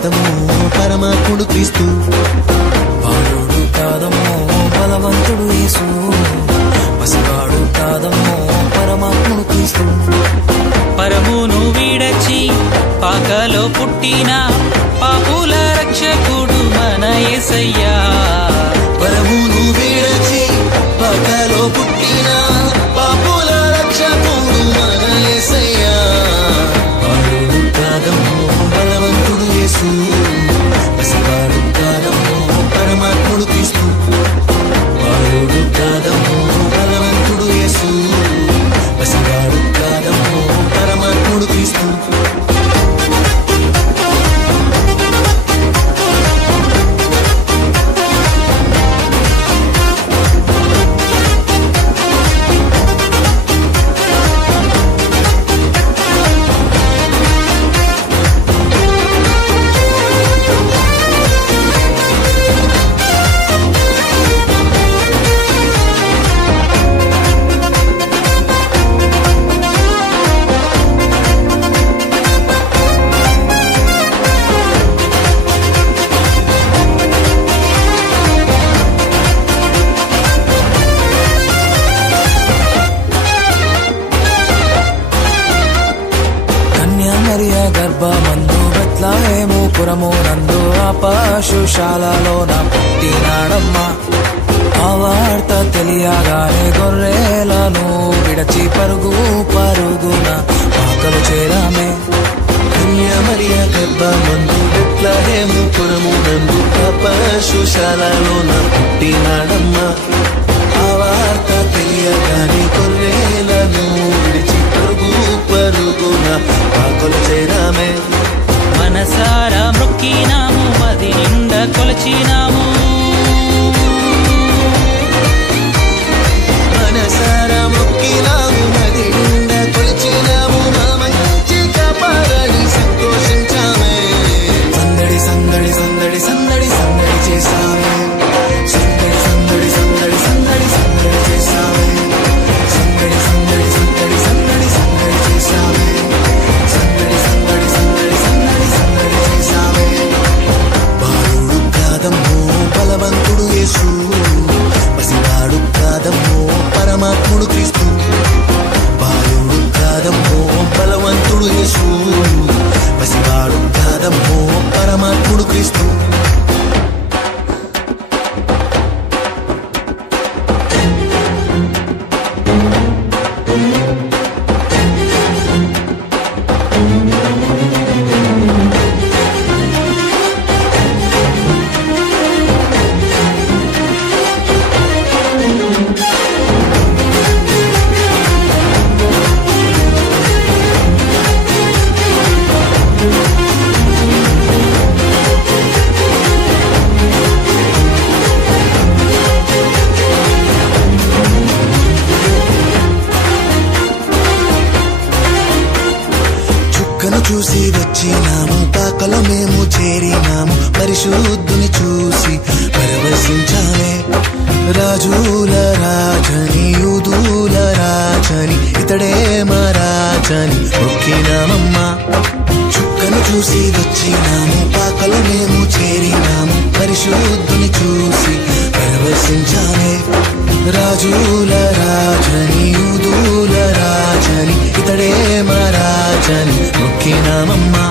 కాదమ్మో పరమాత్ముడు క్రీస్తు, బాలుడు కాదమ్మో బలవంతుడు యేసు, పసివాడు కాదమ్మో పరమాత్ముడు క్రీస్తు. పరమును విడచి పాకలో పుట్టిన పాపుల రక్షకుడు మన యేసయ్యా. పరమును విడచి పాకలో పుట్టిన పాపుల రక్షకుడు మన యేసయ్యా. బాలుడు కాదమ్మో బలవంతుడు యేసు, పసివాడు కాదమ్మో పరమాత్ముడు క్రీస్తు, బాలుడు కాదమ్మో బలవంతుడు యేసు, పసివాడు కాదమ్మో పరమాత్ముడు క్రీస్తు. మరియా గర్భమందు బెత్లెహేము పురము నందు ఆ పశుశాలలోన పుట్టినాడమ్మా. ఆ వార్త తెలియగానే గొర్రెలను విడచి పరుగు పరుగున పాకలు చేరామే. మరియా గర్భమందు బెత్లెహేము పురము నందు ఆ పశుశాలలోన పుట్టినాడమ్మా. ఆ వార్త తెలియగానే గొర్రెలను విడిచి పరుగు పరుగున పాకలు చేరామే. మనసారా మొక్కినాము, మది నిండా కొలచినాము, మనసారా మొక్కినాము, మది నిండా కొలిచినాము, మా మంచి కాపాడని సంతోషించామే. సందడి సందడి సందడి సందడి సందడి చేసామే, సందడి సందడి సందడి సందడి సందడి చేసామే, సందడి సందడి సందడి సందడి సందడి చేసామే, సందడి సందడి సందడి సందడి సందడి చేసామే. బాలుడు కాదమ్మో బలవంతుడు యేసు, పసివాడు కాదమ్మో పరమాత్ముడు క్రీస్తు, బాలుడు కాదమ్మో బలవంతుడు యేసు, పసివాడు కాదమ్మో పరమాత్ముడు క్రీస్తు. చుక్కను చూసి వచ్చినాము, పాకలో మేము చేరినాము, పరిశుద్ధుని చూసి పరవశించామే. రాజుల రాజని యూదుల రాజని ఇతడే మా రాజని మొక్కినామమ్మా. చుక్కను చూసి వచ్చినాము, పాకలో మేము చేరినాము, పరిశుద్ధుని చూసి పరవశించామే. రాజుల రాజని యూదుల రాజని ఇతడే మా రాజని మొక్కినామమ్మా.